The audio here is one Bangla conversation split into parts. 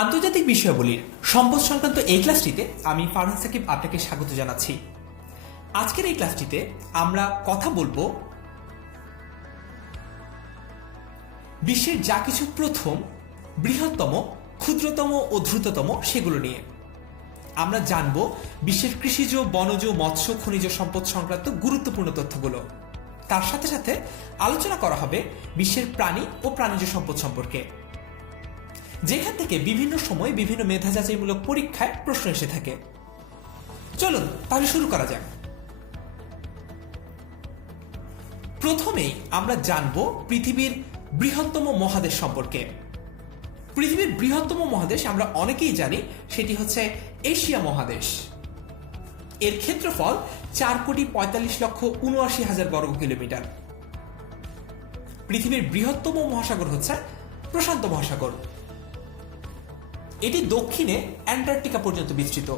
আন্তর্জাতিক বিষয়াবলীর সম্পদ সংক্রান্ত এই ক্লাসটিতে আমি ফারহান সাকিব আপনাকে স্বাগত জানাচ্ছি। আজকের এই ক্লাসটিতে আমরা কথা বলব বিশ্বের যা কিছু প্রথম, বৃহত্তম, ক্ষুদ্রতম ও দ্রুততম সেগুলো নিয়ে। আমরা জানব বিশ্বের কৃষিজ, বনজ, মৎস্য, খনিজ সম্পদ সংক্রান্ত গুরুত্বপূর্ণ তথ্যগুলো। তার সাথে সাথে আলোচনা করা হবে বিশ্বের প্রাণী ও প্রাণীজ সম্পদ সম্পর্কে। যেখান থেকে বিভিন্ন সময় বিভিন্ন মেধা যাচাইমূলক পরীক্ষায় প্রশ্ন এসে থাকে। চলুন, তাহলে শুরু করা যাক। প্রথমেই আমরা জানব পৃথিবীর বৃহত্তম মহাদেশ সম্পর্কে। পৃথিবীর বৃহত্তম মহাদেশ আমরা অনেকেই জানি, সেটি হচ্ছে এশিয়া মহাদেশ। এর ক্ষেত্রফল চার কোটি পঁয়তাল্লিশ লক্ষ উনআশি হাজার বর্গ কিলোমিটার। পৃথিবীর বৃহত্তম মহাসাগর হচ্ছে প্রশান্ত মহাসাগর। এটি দক্ষিণে অ্যান্টার্কটিকা পর্যন্ত বিস্তৃত।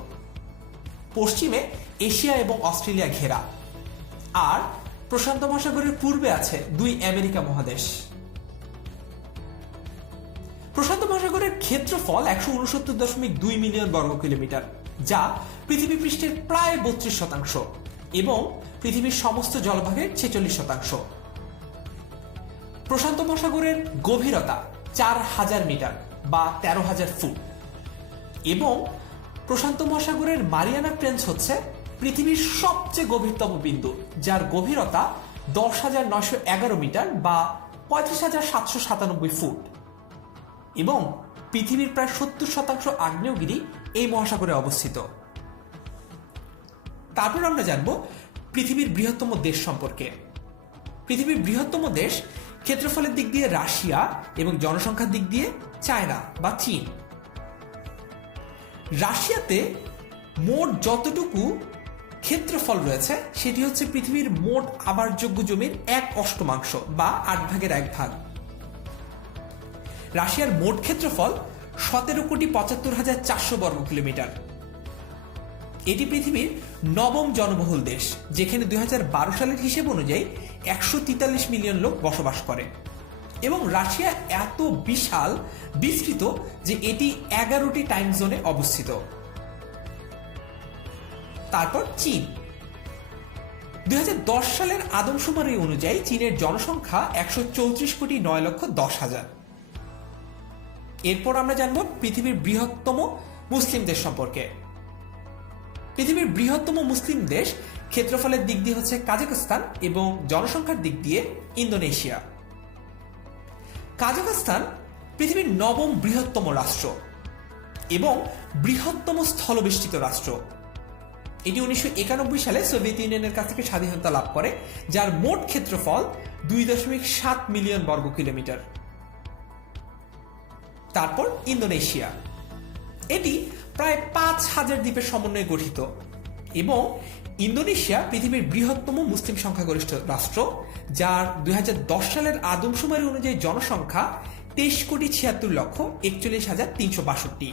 পশ্চিমে এশিয়া এবং অস্ট্রেলিয়া ঘেরা। আর প্রশান্ত মহাসাগরের পূর্বে আছে দুই আমেরিকা মহাদেশ। প্রশান্ত মহাসাগরের ক্ষেত্রফল একশো উনসত্তর দশমিক দুই মিলিয়ন বর্গ কিলোমিটার, যা পৃথিবী পৃষ্ঠের প্রায় বত্রিশ শতাংশ এবং পৃথিবীর সমস্ত জলভাগের ছেচল্লিশ শতাংশ। প্রশান্ত মহাসাগরের গভীরতা চার হাজার মিটার বা তেরো হাজার ফুট। এবং প্রশান্ত মহাসাগরের মারিয়ানা ট্রেঞ্চ হচ্ছে পৃথিবীর সবচেয়ে গভীরতম বিন্দু, যার গভীরতা দশ হাজার নয়শো এগারো মিটার বা পঁয়ত্রিশ হাজার সাতশো সাতানব্বই ফুট। এবং পৃথিবীর প্রায় সত্তর শতাংশ আগ্নেয়গিরি এই মহাসাগরে অবস্থিত। তারপর আমরা জানব পৃথিবীর বৃহত্তম দেশ সম্পর্কে। পৃথিবীর বৃহত্তম দেশ ক্ষেত্রফলের দিক দিয়ে রাশিয়া এবং জনসংখ্যার দিক দিয়ে চায়না বা চীন। রাশিয়াতে মোট যতটুকু ক্ষেত্রফল রয়েছে, সেটি হচ্ছে পৃথিবীর মোট আবারযোগ্য জমির এক অষ্টমাংশ বা আট ভাগের এক ভাগ। রাশিয়ার মোট ক্ষেত্রফল সতেরো কোটি পঁচাত্তর হাজার চারশো বর্গ কিলোমিটার। এটি পৃথিবীর নবম জনবহুল দেশ, যেখানে দুই হাজার বারো সালের হিসেব অনুযায়ী একশো তেতাল্লিশ মিলিয়ন লোক বসবাস করে। এবং রাশিয়া এত বিশাল বিস্তৃত যে এটি এগারোটি টাইম জোনে অবস্থিত। তারপর চীন। দুই হাজার দশ সালের আদমশুমারি অনুযায়ী চীনের জনসংখ্যা একশো চৌত্রিশ কোটি নয় লক্ষ দশ হাজার। এরপর আমরা জানব পৃথিবীর বৃহত্তম মুসলিম দেশ সম্পর্কে। পৃথিবীর বৃহত্তম মুসলিম দেশ ক্ষেত্রফলের দিক দিয়ে হচ্ছে কাজাকস্তান এবং জনসংখ্যার দিক দিয়ে ইন্দোনেশিয়া। কাজাকস্তান পৃথিবীর নবম বৃহত্তম রাষ্ট্র এবং বৃহত্তম স্থলবেষ্টিত রাষ্ট্র। এটি উনিশশো একানব্বই সালে সোভিয়েত ইউনিয়নের কাছ থেকে স্বাধীনতা লাভ করে, যার মোট ক্ষেত্রফল দুই দশমিক সাত মিলিয়ন বর্গ কিলোমিটার। তারপর ইন্দোনেশিয়া। এটি প্রায় পাঁচ হাজার দ্বীপের সমন্বয়ে গঠিত এবং ইন্দোনেশিয়া পৃথিবীর বৃহত্তম মুসলিম সংখ্যাগরিষ্ঠ রাষ্ট্র। যার দুই হাজার দশ সালের আদমশুমারি অনুযায়ী জনসংখ্যা তেইশ কোটি ছিয়াত্তর লক্ষ একচল্লিশ হাজার তিনশো বাষট্টি।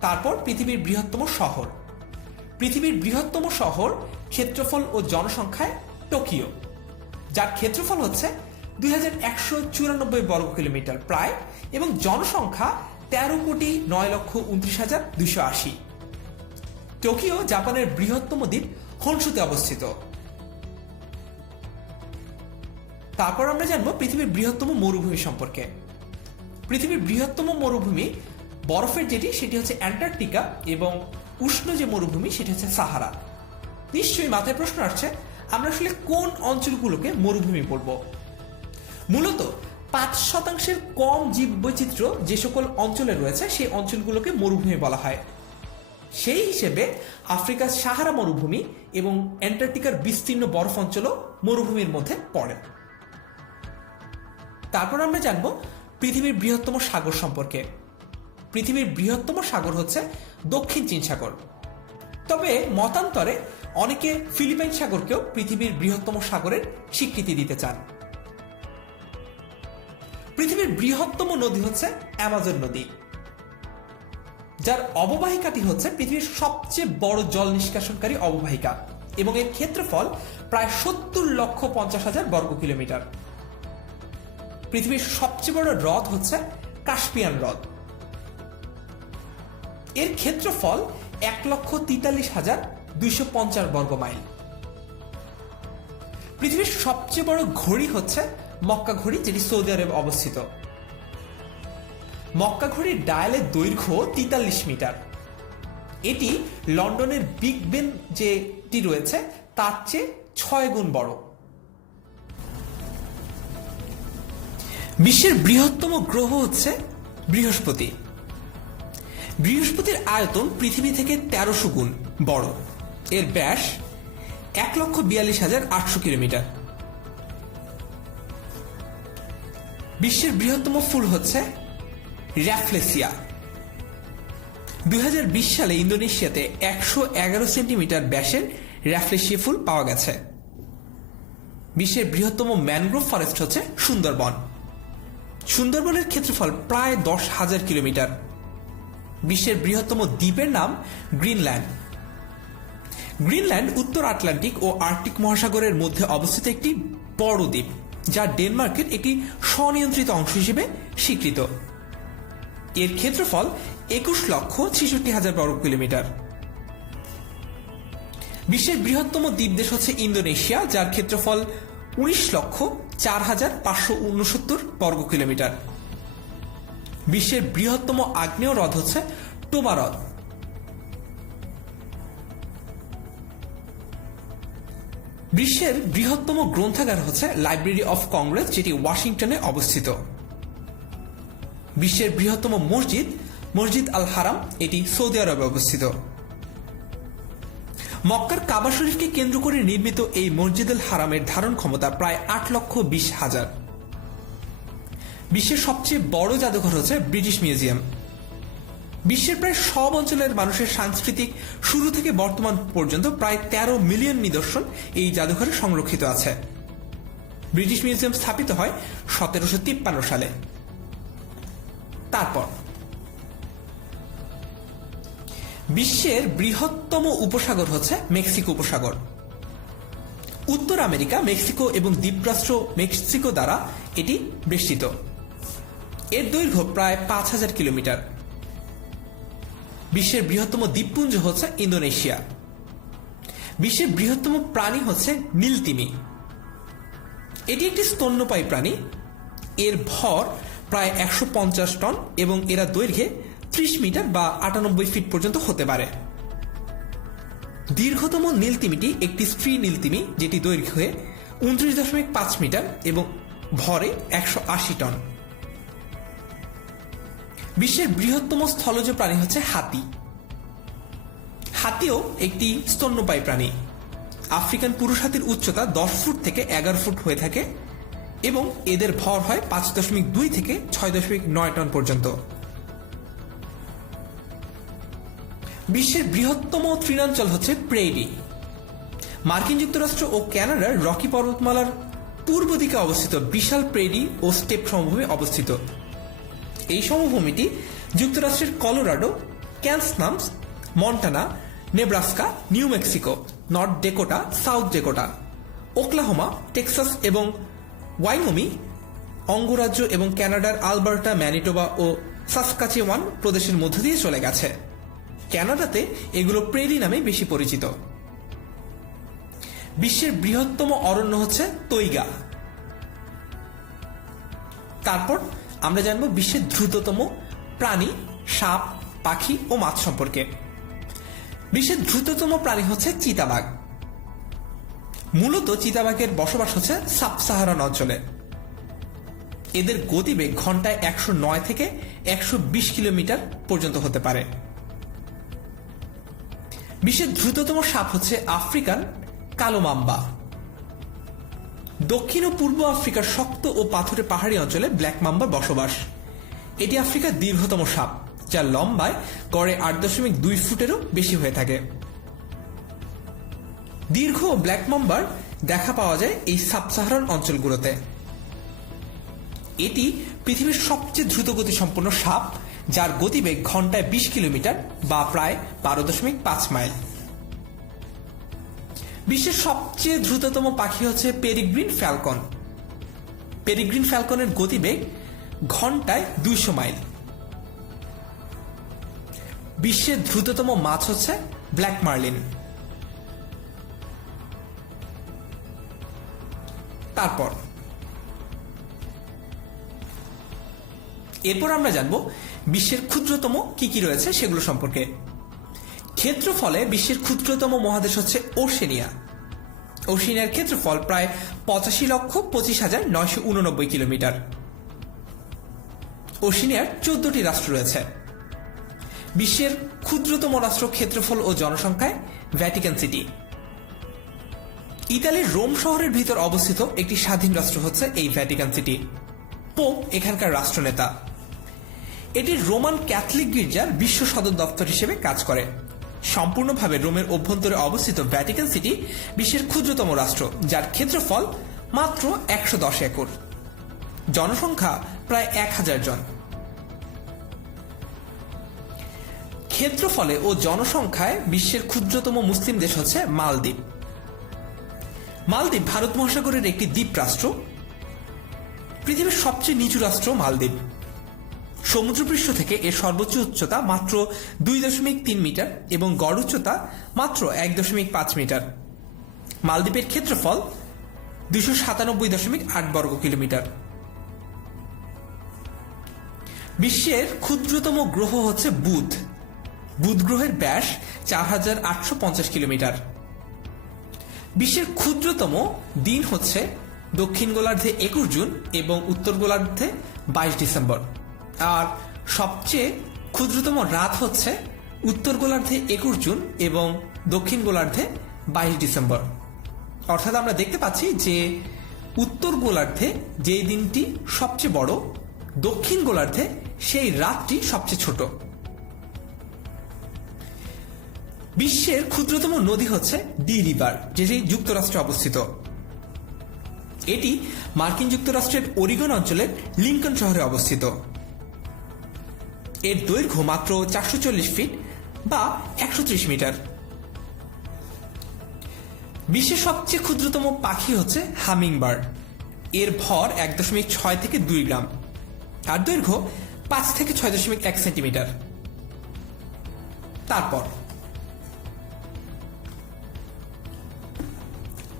তারপর পৃথিবীর বৃহত্তম শহর। পৃথিবীর বৃহত্তম শহর ক্ষেত্রফল ও জনসংখ্যায় টোকিও, যার ক্ষেত্রফল হচ্ছে দুই বর্গ কিলোমিটার প্রায় এবং জনসংখ্যা তেরো কোটি নয় লক্ষ উনত্রিশ হাজার দুইশো আশি। টোকিও জাপানের বৃহত্তম দ্বীপ হনসুতে অবস্থিত। তারপর আমরা জানব পৃথিবীর বৃহত্তম মরুভূমি সম্পর্কে। পৃথিবীর বৃহত্তম মরুভূমি বরফের যেটি, সেটি হচ্ছে অ্যান্টার্কটিকা এবং উষ্ণ যে মরুভূমি, সেটি হচ্ছে সাহারা। নিশ্চয়ই মাথায় প্রশ্ন আসছে, আমরা আসলে কোন অঞ্চলগুলোকে মরুভূমি বলব? মূলত পাঁচ শতাংশের কম জীব বৈচিত্র্য যে সকল অঞ্চলে রয়েছে, সেই অঞ্চলগুলোকে মরুভূমি বলা হয়। সেই হিসেবে আফ্রিকার সাহারা মরুভূমি এবং অ্যান্টার্কটিকার বিস্তীর্ণ বরফ অঞ্চলও মরুভূমির মধ্যে পড়ে। তারপর আমরা জানব পৃথিবীর বৃহত্তম সাগর সম্পর্কে। পৃথিবীর বৃহত্তম সাগর হচ্ছে দক্ষিণ চীন সাগর। তবে মতান্তরে অনেকে ফিলিপাইন সাগরকেও পৃথিবীর বৃহত্তম সাগরের স্বীকৃতি দিতে চান। পৃথিবীর বৃহত্তম নদী হচ্ছে অ্যামাজন নদী। যার অববাহিকাটি হচ্ছে পৃথিবীর সবচেয়ে বড় জল নিষ্কাশনকারী অববাহিকা এবং এর ক্ষেত্রফল প্রায় সত্তর লক্ষ পঞ্চাশ হাজার বর্গ কিলোমিটার। পৃথিবীর সবচেয়ে বড় হ্রদ হচ্ছে কাস্পিয়ান হ্রদ। এর ক্ষেত্রফল এক লক্ষ তিতাল্লিশ হাজার দুইশো পঞ্চাশ বর্গ মাইল পৃথিবীর সবচেয়ে বড় ঘড়ি হচ্ছে মক্কা ঘড়ি, যেটি সৌদি আরবে অবস্থিত। মক্কা ঘড়ির ডায়ালের দৈর্ঘ্য তিতাল্লিশ মিটার। এটি লন্ডনের বিগ বেন যেটি রয়েছে, তার চেয়ে ছয় গুণ বড়। বিশ্বের বৃহত্তম গ্রহ হচ্ছে বৃহস্পতি। বৃহস্পতির আয়তন পৃথিবী থেকে তেরোশো গুণ বড়। এর ব্যাস এক লক্ষ বিয়াল্লিশ হাজার আটশো কিলোমিটার। বিশ্বের বৃহত্তম ফুল হচ্ছে র্যাফলেসিয়া। দুই সালে ইন্দোনেশিয়াতে একশো এগারো সেন্টিমিটার ব্যাসের র্যাফলেসিয়া ফুল পাওয়া গেছে। বিশ্বের বৃহত্তম ম্যানগ্রোভ ফরেস্ট হচ্ছে সুন্দরবন। সুন্দরবনের ক্ষেত্রফল প্রায় দশ হাজার কিলোমিটার। বিশ্বের বৃহত্তম দ্বীপের নাম গ্রিনল্যান্ড। গ্রিনল্যান্ড উত্তর আটলান্টিক ও আর্কটিক মহাসাগরের মধ্যে অবস্থিত একটি বড় দ্বীপ, যা ডেনমার্কের একটি স্বনিয়ন্ত্রিত অংশ হিসেবে স্বীকৃত। এর ক্ষেত্রফল একুশ লক্ষ ছেষট্টি হাজার বর্গ কিলোমিটার। বিশ্বের বৃহত্তম দ্বীপ দেশ হচ্ছে ইন্দোনেশিয়া, যার ক্ষেত্রফল উনিশ লক্ষ চার হাজার পাঁচশো উনসত্তর বর্গ কিলোমিটার। বিশ্বের বৃহত্তম আগ্নেয় হ্রদ হচ্ছে টোবা হ্রদ বিশ্বের বৃহত্তম গ্রন্থাগার হচ্ছে লাইব্রেরি অফ কংগ্রেস, যেটি ওয়াশিংটনে অবস্থিত। বিশ্বের বৃহত্তম মসজিদ মসজিদ আল হারাম, এটি সৌদি আরবে অবস্থিত। মক্কার কাবা শরীফকে কেন্দ্র করে নির্মিত এই মসজিদুল হারামের ধারণ ক্ষমতা প্রায় আট লক্ষ বিশ হাজার। বিশ্বের সবচেয়ে বড় জাদুঘর হচ্ছে ব্রিটিশ মিউজিয়াম। বিশ্বের প্রায় সব অঞ্চলের মানুষের সাংস্কৃতিক শুরু থেকে বর্তমান পর্যন্ত প্রায় তেরো মিলিয়ন নিদর্শন এই জাদুঘরে সংরক্ষিত আছে। ব্রিটিশ মিউজিয়াম স্থাপিত হয় সতেরোশো তিপ্পান্ন সালে। তারপর বিশ্বের বৃহত্তম উপসাগর হচ্ছে মেক্সিকো উপসাগর। উত্তর আমেরিকা, মেক্সিকো এবং দ্বীপরাষ্ট্র মেক্সিকো দ্বারা এটি বেষ্টিত। এর দৈর্ঘ্য প্রায় পাঁচ হাজার কিলোমিটার। বিশ্বের বৃহত্তম দ্বীপপুঞ্জ হচ্ছে ইন্দোনেশিয়া। বিশ্বের বৃহত্তম প্রাণী হচ্ছে নীলতিমি। এটি একটি স্তন্যপায়ী প্রাণী। এর ভর প্রায় একশো পঞ্চাশ টন এবং এরা দৈর্ঘ্যে ত্রিশ মিটার বা আটানব্বই ফিট পর্যন্ত হতে পারে। দীর্ঘতম নীলতিমিটি একটি স্ত্রী নীলতিমি যেটি দৈর্ঘ্যে উনত্রিশ দশমিক পাঁচ মিটার এবং ভরে একশো আশি টন। বিশ্বের বৃহত্তম স্থলজ প্রাণী হচ্ছে হাতি। হাতিও একটি স্তন্যপায়ী প্রাণী। আফ্রিকান পুরুষ হাতির উচ্চতা দশ ফুট থেকে এগারো ফুট হয়ে থাকে এবং এদের ভর হয় পাঁচ দশমিক দুই থেকে ছয় দশমিক নয় টন পর্যন্ত। বিশ্বের বৃহত্তম তৃণাঞ্চল হচ্ছে প্রেরি। মার্কিন যুক্তরাষ্ট্র ও ক্যানাডার রকি পর্বতমালার পূর্ব দিকে অবস্থিত বিশাল প্রেরি ও স্টেপ সমভূমি অবস্থিত। এই সমভূমিটি যুক্তরাষ্ট্রের Colorado, Kansas, Montana, Nebraska, New Mexico, North Dakota, South Dakota, Oklahoma, Texas এবং ওয়াইনোমি, অঙ্গরাজ্য এবং ক্যানাডার আলবার্টা, ম্যানিটোবা ও সাসকাচেওয়ান প্রদেশের মধ্য দিয়ে চলে গেছে। ক্যানাডাতে এগুলো প্রেরি নামে বেশি পরিচিত। বিশ্বের বৃহত্তম অরণ্য হচ্ছে তৈগা। তারপর আমরা জানব বিশ্বের দ্রুততম প্রাণী, সাপ, পাখি ও মাছ সম্পর্কে। বিশ্বের দ্রুততম প্রাণী হচ্ছে চিতাবাঘ। মূলত চিতাবাঘের বসবাস হচ্ছে সাব সাহারান অঞ্চলে। এদের গতিবেগ ঘন্টায় একশো নয় থেকে একশো বিশ কিলোমিটার পর্যন্ত হতে পারে। বিশ্বের দ্রুততম সাপ হচ্ছে আফ্রিকান কালো মাম্বা। দক্ষিণ ও পূর্ব আফ্রিকার শক্ত ও পাথুরে পাহাড়ি অঞ্চলে ব্ল্যাক মাম্বার বসবাস। এটি আফ্রিকার দীর্ঘতম সাপ যা লম্বায় গড়ে আট দশমিক দুই ফুটেরও বেশি হয়ে থাকে। দীর্ঘ ব্ল্যাক মাম্বার দেখা পাওয়া যায় এই সাব সাহারান অঞ্চলগুলোতে। এটি পৃথিবীর সবচেয়ে দ্রুত গতি সম্পন্ন সাপ যার গতিবেগ ঘন্টায় বিশ কিলোমিটার বা প্রায় বারো দশমিক পাঁচ মাইল। বিশ্বের সবচেয়ে দ্রুততম পাখি হচ্ছে পেরিগ্রিন ফ্যালকন। পেরিগ্রিন ফ্যালকনের গতিবেগ ঘন্টায় দুইশো মাইল। বিশ্বের দ্রুততম মাছ হচ্ছে ব্ল্যাক মার্লিন। তারপর। এরপর আমরা জানব বিশ্বের ক্ষুদ্রতম কি কি রয়েছে সেগুলো সম্পর্কে। ক্ষেত্রফলে বিশ্বের ক্ষুদ্রতম মহাদেশ হচ্ছে ওশেনিয়া। ওশেনিয়ার ক্ষেত্রফল প্রায় পঁচাশি লক্ষ পঁচিশ হাজার নয়শো উননব্বই কিলোমিটার। ওশেনিয়ার চোদ্দটি রাষ্ট্র রয়েছে। বিশ্বের ক্ষুদ্রতম রাষ্ট্র ক্ষেত্রফল ও জনসংখ্যায় ভ্যাটিকান সিটি। ইতালির রোম শহরের ভিতর অবস্থিত একটি স্বাধীন রাষ্ট্র হচ্ছে এই ভ্যাটিকান সিটি। পোপ এখানকার রাষ্ট্রনেতা। এটি রোমান ক্যাথলিক গির্জার বিশ্ব সদর দপ্তর হিসেবে কাজ করে। সম্পূর্ণভাবে রোমের অভ্যন্তরে অবস্থিত ভ্যাটিকান সিটি বিশ্বের ক্ষুদ্রতম রাষ্ট্র, যার ক্ষেত্রফল মাত্র একশো দশ একর। জনসংখ্যা প্রায় এক হাজার জন। ক্ষেত্রফলে ও জনসংখ্যায় বিশ্বের ক্ষুদ্রতম মুসলিম দেশ হচ্ছে মালদ্বীপ। মালদ্বীপ ভারত মহাসাগরের একটি দ্বীপ রাষ্ট্র। পৃথিবীর সবচেয়ে নিচু রাষ্ট্র মালদ্বীপ। সমুদ্রপৃষ্ঠ থেকে এর সর্বোচ্চ উচ্চতা মাত্র দুই দশমিক তিন মিটার এবং গড় উচ্চতা মাত্র এক দশমিক পাঁচ মিটার। মালদ্বীপের ক্ষেত্রফল দুশো সাতানব্বই দশমিক আট বর্গ কিলোমিটার। বিশ্বের ক্ষুদ্রতম গ্রহ হচ্ছে বুধ। বুধ গ্রহের ব্যাস চার হাজার আটশো পঞ্চাশ কিলোমিটার। বিশ্বের ক্ষুদ্রতম দিন হচ্ছে দক্ষিণ গোলার্ধে একুশ জুন এবং উত্তর গোলার্ধে বাইশ ডিসেম্বর। আর সবচেয়ে ক্ষুদ্রতম রাত হচ্ছে উত্তর গোলার্ধে একুশ জুন এবং দক্ষিণ গোলার্ধে বাইশ ডিসেম্বর। অর্থাৎ আমরা দেখতে পাচ্ছি যে উত্তর গোলার্ধে যে দিনটি সবচেয়ে বড়, দক্ষিণ গোলার্ধে সেই রাতটি সবচেয়ে ছোট। বিশ্বের ক্ষুদ্রতম নদী হচ্ছে ডি রিভার, যেটি যুক্তরাষ্ট্রে অবস্থিত। এটি মার্কিন যুক্তরাষ্ট্রের ওরিগন অঞ্চলের লিঙ্কন শহরে অবস্থিত। এর দৈর্ঘ্য মাত্র চারশো চল্লিশ ফিট বা একশো ত্রিশ মিটার। বিশ্বের সবচেয়ে ক্ষুদ্রতম পাখি হচ্ছে হামিং বার্ড এর ভর এক দশমিক ছয় থেকে দুই গ্রাম। আর দৈর্ঘ্য পাঁচ থেকে ছয় দশমিক এক সেন্টিমিটার। তারপর।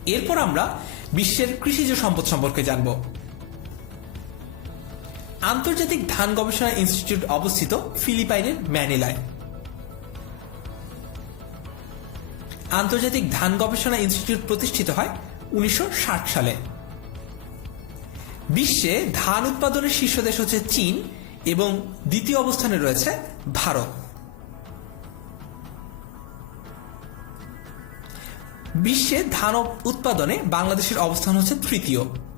এরপর আমরা বিশ্বের কৃষিজ সম্পদ সম্পর্কে জানব। আন্তর্জাতিক ধান গবেষণা ইনস্টিটিউট অবস্থিত ফিলিপাইনের ম্যানিলায়। আন্তর্জাতিক ধান গবেষণা ইনস্টিটিউট প্রতিষ্ঠিত হয় উনিশশো সালে। বিশ্বে ধান উৎপাদনের শীর্ষ দেশ হচ্ছে চীন এবং দ্বিতীয় অবস্থানে রয়েছে ভারত। বিশ্বে ধান উৎপাদনে বাংলাদেশের অবস্থান হচ্ছে তৃতীয়।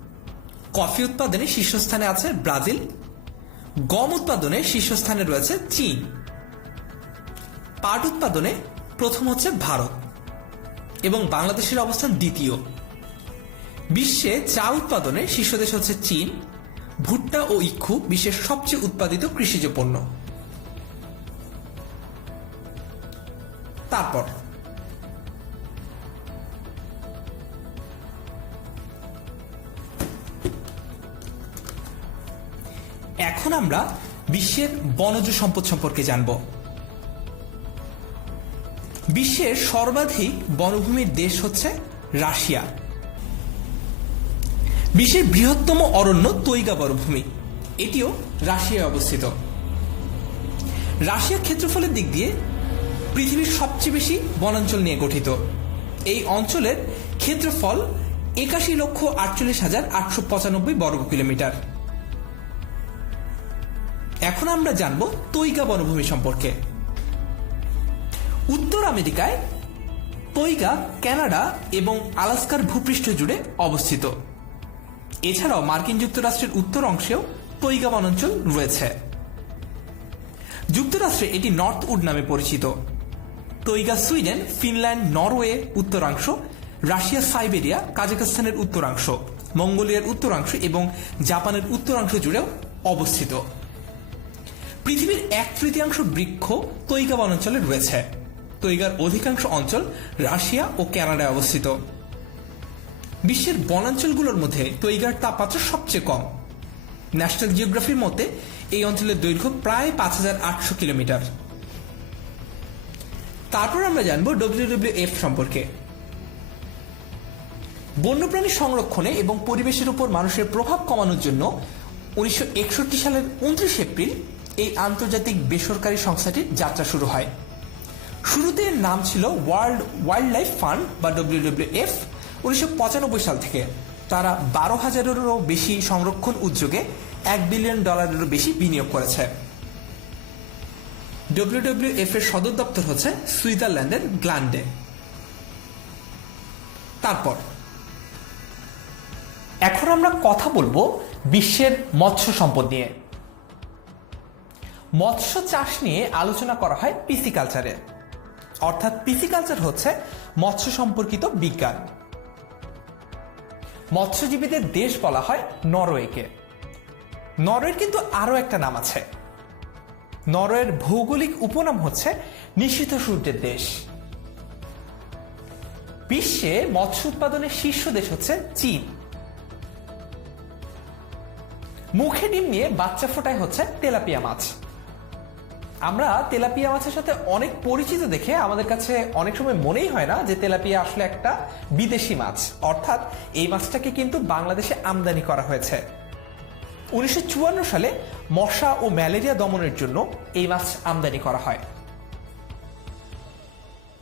কফি উৎপাদনে শীর্ষস্থানে আছে ব্রাজিল। গম উৎপাদনে শীর্ষস্থানে রয়েছে চীন। পাট উৎপাদনে প্রথম হচ্ছে ভারত এবং বাংলাদেশের অবস্থান দ্বিতীয়। বিশ্বে চা উৎপাদনে শীর্ষ দেশ হচ্ছে চীন। ভুট্টা ও ইক্ষু বিশ্বের সবচেয়ে উৎপাদিত কৃষিজ পণ্য। তারপর এখন আমরা বিশ্বের বনজ সম্পদ সম্পর্কে জানব। বিশ্বের সর্বাধিক বনভূমির দেশ হচ্ছে রাশিয়া। বিশ্বের বৃহত্তম অরণ্য তৈগা বনভূমি। এটিও রাশিয়ায় অবস্থিত। রাশিয়ার ক্ষেত্রফলের দিক দিয়ে পৃথিবীর সবচেয়ে বেশি বনাঞ্চল নিয়ে গঠিত। এই অঞ্চলের ক্ষেত্রফল একাশি লক্ষ আটচল্লিশ হাজার আটশো পঁচানব্বই বর্গ কিলোমিটার এখন আমরা জানব তৈগা বনভূমি সম্পর্কে। উত্তর আমেরিকায় তৈগা কানাডা এবং আলাস্কার ভূপৃষ্ঠ জুড়ে অবস্থিত। এছাড়াও মার্কিন যুক্তরাষ্ট্রের উত্তর অংশেও তৈগা বনাঞ্চল রয়েছে। যুক্তরাষ্ট্রে এটি নর্থ উড নামে পরিচিত। তৈগা, সুইডেন, ফিনল্যান্ড, নরওয়ে উত্তরাংশ, রাশিয়া, সাইবেরিয়া কাজাকস্তানের উত্তরাংশ, মঙ্গোলিয়ার উত্তরাংশ এবং জাপানের উত্তরাংশ জুড়েও অবস্থিত। পৃথিবীর এক তৃতীয়াংশ বৃক্ষ তৈগা বনাঞ্চলে রয়েছে। তৈগার অধিকাংশ অঞ্চল রাশিয়া ও কানাডায় অবস্থিত। বিশ্বের বনাঞ্চলগুলোর মধ্যে তৈগার তাপমাত্রা সবচেয়ে কম। ন্যাশনাল জিওগ্রাফির মতে, এই অঞ্চলের দৈর্ঘ্য প্রায় পাঁচ হাজার আটশো কিলোমিটার। তারপর আমরা জানব ডব্লিউডব্লিউএফ সম্পর্কে। বন্যপ্রাণী সংরক্ষণে এবং পরিবেশের উপর মানুষের প্রভাব কমানোর জন্য উনিশশো একষট্টি সালের উনত্রিশ এপ্রিল এই আন্তর্জাতিক বেসরকারি সংস্থাটির যাত্রা শুরু হয়। শুরুতে নাম ছিল ওয়ার্ল্ড ওয়াইল্ড লাইফ ফান্ড বা ডব্লিউডব্লিউ এফ উনিশশো পঁচানব্বই সাল থেকে। তারা বারো হাজারেরও বেশি সংরক্ষণ উদ্যোগে এক বিলিয়ন ডলারেরও বেশি বিনিয়োগ করেছে। ডব্লিউডব্লিউএফ এর সদর দপ্তর হচ্ছে সুইজারল্যান্ডের গ্ল্যান্ডে। তারপর, এখন আমরা কথা বলব বিশ্বের মৎস্য সম্পদ নিয়ে। মৎস্য চাষ নিয়ে আলোচনা করা হয় পিসিকালচারে অর্থাৎ পিসিকালচার হচ্ছে মৎস্য সম্পর্কিত বিজ্ঞান। মৎস্যজীবীদের দেশ বলা হয় নরওয়েকে। নরওয়ের কিন্তু আরও একটা নাম আছে। নরওয়ের ভৌগোলিক উপনাম হচ্ছে নিষিদ্ধ সূর্যের দেশ। বিশ্বে মৎস্য উৎপাদনের শীর্ষ দেশ হচ্ছে চীন। মুখে ডিম নিয়ে বাচ্চা ফোটায় হচ্ছে তেলাপিয়া মাছ। আমরা তেলাপিয়া মাছের সাথে অনেক পরিচিত দেখে আমাদের কাছে অনেক সময় মনেই হয় না যে তেলাপিয়া আসলে একটা বিদেশি মাছ। অর্থাৎ এই মাছটাকে কিন্তু বাংলাদেশে আমদানি করা হয়েছে। উনিশশো চুয়ান্ন সালে মশা ও ম্যালেরিয়া দমনের জন্য এই মাছ আমদানি করা হয়।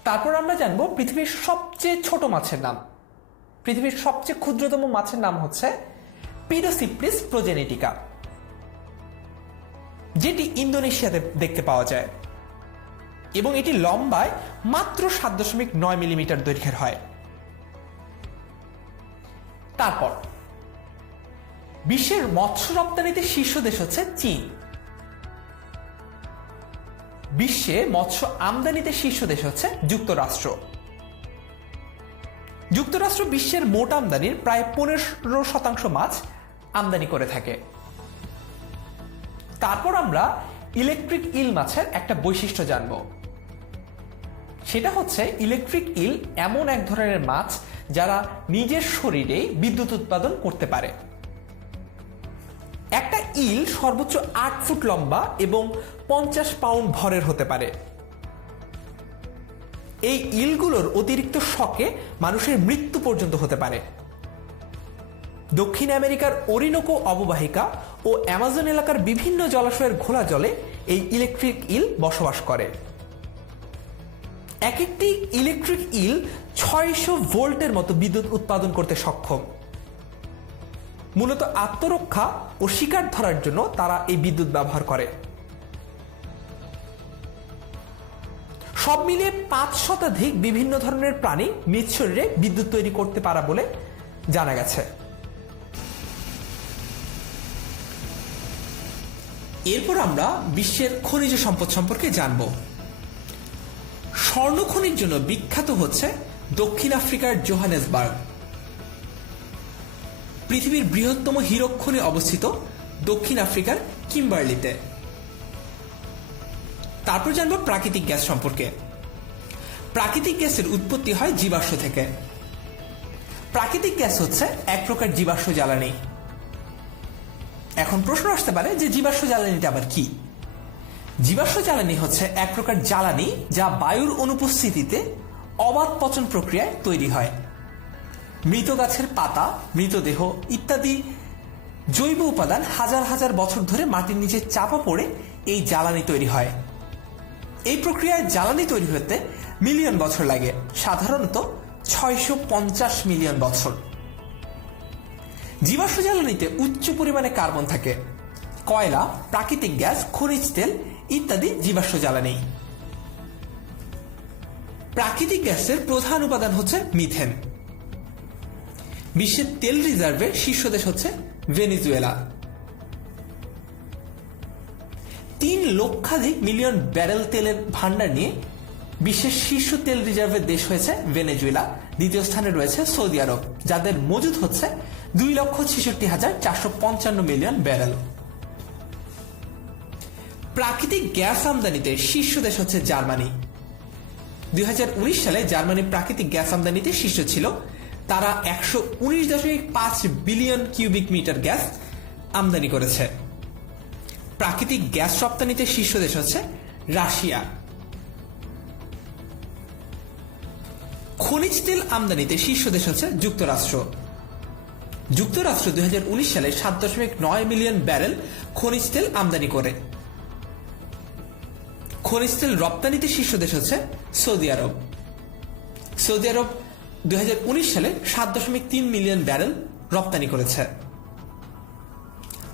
তারপর আমরা জানব পৃথিবীর সবচেয়ে ছোট মাছের নাম। পৃথিবীর সবচেয়ে ক্ষুদ্রতম মাছের নাম হচ্ছে পিডোসিপ্রিস প্রোজেনেটিকা যেটি ইন্দোনেশিয়াতে দেখতে পাওয়া যায়। এবং এটি লম্বায় মাত্র সাত দশমিক নয় মিলিমিটার দৈর্ঘ্যের হয়। তারপর, বিশ্বের মৎস্য রপ্তানিতে শীর্ষ দেশ হচ্ছে চীন। বিশ্বে মৎস্য আমদানিতে শীর্ষ দেশ হচ্ছে যুক্তরাষ্ট্র। যুক্তরাষ্ট্র বিশ্বের মোট আমদানির প্রায় পনেরো শতাংশ মাছ আমদানি করে থাকে। তারপর আমরা ইলেকট্রিক ইল মাছের একটা বৈশিষ্ট্য জানব। সেটা হচ্ছে ইলেকট্রিক ইল এমন এক ধরনের মাছ যারা নিজের শরীরে বিদ্যুৎ উৎপাদন করতে পারে। একটা ইল সর্বোচ্চ আট ফুট লম্বা এবং পঞ্চাশ পাউন্ড ভরের হতে পারে। এই ইলগুলোর অতিরিক্ত শকে মানুষের মৃত্যু পর্যন্ত হতে পারে। দক্ষিণ আমেরিকার অরিনোকো অববাহিকা ও অ্যামাজন এলাকার বিভিন্ন জলাশয়ের ঘোলা জলে এই ইলেকট্রিক ইল বসবাস করে। এক একটি ইলেকট্রিক ইল ছয়শো ভোল্টের মতো বিদ্যুৎ উৎপাদন করতে সক্ষম। মূলত আত্মরক্ষা ও শিকার ধরার জন্য তারা এই বিদ্যুৎ ব্যবহার করে। সব মিলিয়ে পাঁচ শতাধিক বিভিন্ন ধরনের প্রাণী নিজ শরীরে বিদ্যুৎ তৈরি করতে পারা বলে জানা গেছে। এরপর আমরা বিশ্বের খনিজ সম্পদ সম্পর্কে জানব। স্বর্ণ খনির জন্য বিখ্যাত হচ্ছে দক্ষিণ আফ্রিকার জোহানেসবার্গ। পৃথিবীর বৃহত্তম হীরক খনি অবস্থিত দক্ষিণ আফ্রিকার কিম্বার্লিতে। তারপর জানব প্রাকৃতিক গ্যাস সম্পর্কে। প্রাকৃতিক গ্যাসের উৎপত্তি হয় জীবাশ্ম থেকে। প্রাকৃতিক গ্যাস হচ্ছে এক প্রকার জীবাশ্ম জ্বালানি। এখন প্রশ্ন আসতে পারে যে জীবাশ্ম জ্বালানিটা আবার কি? জীবাশ্ম জ্বালানি হচ্ছে এক প্রকার জ্বালানি যা বায়ুর অনুপস্থিতিতে অবাধ পচন প্রক্রিয়ায় তৈরি হয়। মৃত গাছের পাতা মৃতদেহ ইত্যাদি জৈব উপাদান হাজার হাজার বছর ধরে মাটির নিচে চাপা পড়ে এই জ্বালানি তৈরি হয়। এই প্রক্রিয়ায় জ্বালানি তৈরি হতে মিলিয়ন বছর লাগে, সাধারণত ছয়শো পঞ্চাশ মিলিয়ন বছর। জীবাশ্ম জ্বালানিতে উচ্চ পরিমাণে কার্বন থাকে। কয়লা, প্রাকৃতিক গ্যাস, খনিজ তেল ইত্যাদি জীবাশ্ম জ্বালানি। প্রাকৃতিক গ্যাসের প্রধান উপাদান হচ্ছে মিথেন। বিশ্বের তেল রিজার্ভের শীর্ষ দেশ হচ্ছে ভেনিজুয়েলা। তিন লক্ষাধিক মিলিয়ন ব্যারেল তেলের ভান্ডার নিয়ে বিশ্বের শীর্ষ তেল রিজার্ভের দেশ হয়েছে ভেনেজুয়েলা। দ্বিতীয় স্থানে রয়েছে সৌদি আরব, যাদের মজুদ হচ্ছে দুই লক্ষ ছেষট্টি হাজার চারশো পঞ্চান্ন মিলিয়ন ব্যারেল। প্রাকৃতিক গ্যাস আমদানিতে শীর্ষ দেশ হচ্ছে জার্মানি। দুই হাজার উনিশ সালে জার্মানি প্রাকৃতিক গ্যাস আমদানিতে শীর্ষ ছিল তারা একশো উনিশ দশমিক পাঁচ বিলিয়ন কিউবিক মিটার গ্যাস আমদানি করেছে। প্রাকৃতিক গ্যাস রপ্তানিতে শীর্ষ দেশ হচ্ছে রাশিয়া। খনিজ তেল আমদানিতে শীর্ষ দেশ হচ্ছে যুক্তরাষ্ট্র। যুক্তরাষ্ট্র দুই হাজার উনিশ সালে সাত দশমিক নয় মিলিয়ন ব্যারেল খনিজ তেল আমদানি করে। খনিজ তেল রপ্তানিতে শীর্ষ দেশ হচ্ছে সৌদি আরব। সৌদি আরব দুই হাজার উনিশ সালে সাত দশমিক তিন মিলিয়ন ব্যারেল রপ্তানি করেছে।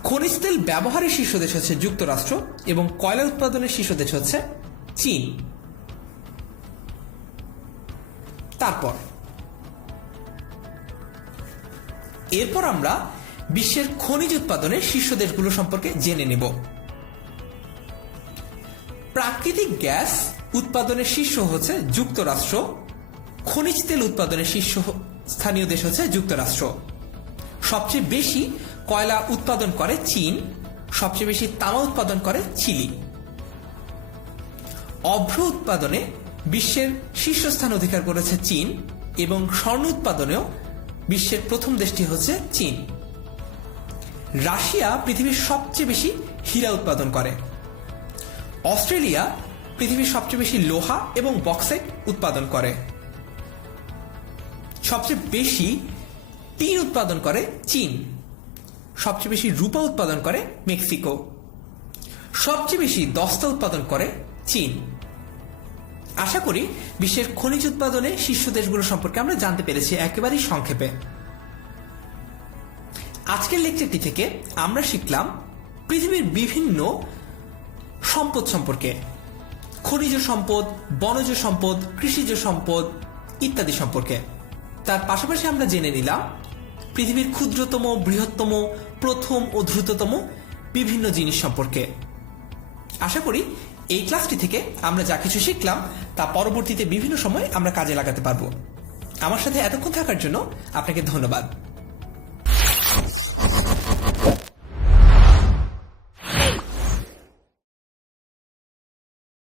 খনিজ তেল ব্যবহারের শীর্ষ দেশ হচ্ছে যুক্তরাষ্ট্র এবং কয়লা উৎপাদনের শীর্ষ দেশ হচ্ছে চীন। তারপর এরপর আমরা বিশ্বের খনিজ উৎপাদনের শীর্ষ দেশগুলো সম্পর্কে জেনে নেব। প্রাকৃতিক গ্যাস উৎপাদনের শীর্ষ হচ্ছে যুক্তরাষ্ট্র, খনিজ তেল উৎপাদনের শীর্ষ স্থানীয় দেশ হচ্ছে যুক্তরাষ্ট্র। সবচেয়ে বেশি কয়লা উৎপাদন করে চীন, সবচেয়ে বেশি তামা উৎপাদন করে চিলি। অভ্র উৎপাদনে বিশ্বের শীর্ষস্থান অধিকার করেছে চীন এবং স্বর্ণ উৎপাদনেও বিশ্বের প্রথম দেশটি হচ্ছে চীন। রাশিয়া পৃথিবীর সবচেয়ে বেশি হীরা উৎপাদন করে। অস্ট্রেলিয়া পৃথিবীর সবচেয়ে বেশি লোহা এবং বক্সাইট উৎপাদন করে। সবচেয়ে বেশি টিন উৎপাদন করে চীন। সবচেয়ে বেশি রূপা উৎপাদন করে মেক্সিকো। সবচেয়ে বেশি দস্তা উৎপাদন করে চীন। আশা করি বিশ্বের খনিজ উৎপাদনে শীর্ষ দেশগুলো সম্পর্কে আমরা জানতে পেরেছি একেবারেই সংক্ষেপে। আজকের লেকচারটি থেকে আমরা শিখলাম পৃথিবীর বিভিন্ন সম্পদ সম্পর্কে। খনিজ সম্পদ, বনজ সম্পদ, কৃষিজ সম্পদ ইত্যাদি সম্পর্কে। তার পাশাপাশি আমরা জেনে নিলাম পৃথিবীর ক্ষুদ্রতম, বৃহত্তম, প্রথম ও দ্রুততম বিভিন্ন জিনিস সম্পর্কে। আশা করি এই ক্লাসটি থেকে আমরা যা কিছু শিখলাম, তা পরবর্তীতে বিভিন্ন সময় আমরা কাজে লাগাতে পারব। আমার সাথে এতক্ষণ থাকার জন্য আপনাকে ধন্যবাদ।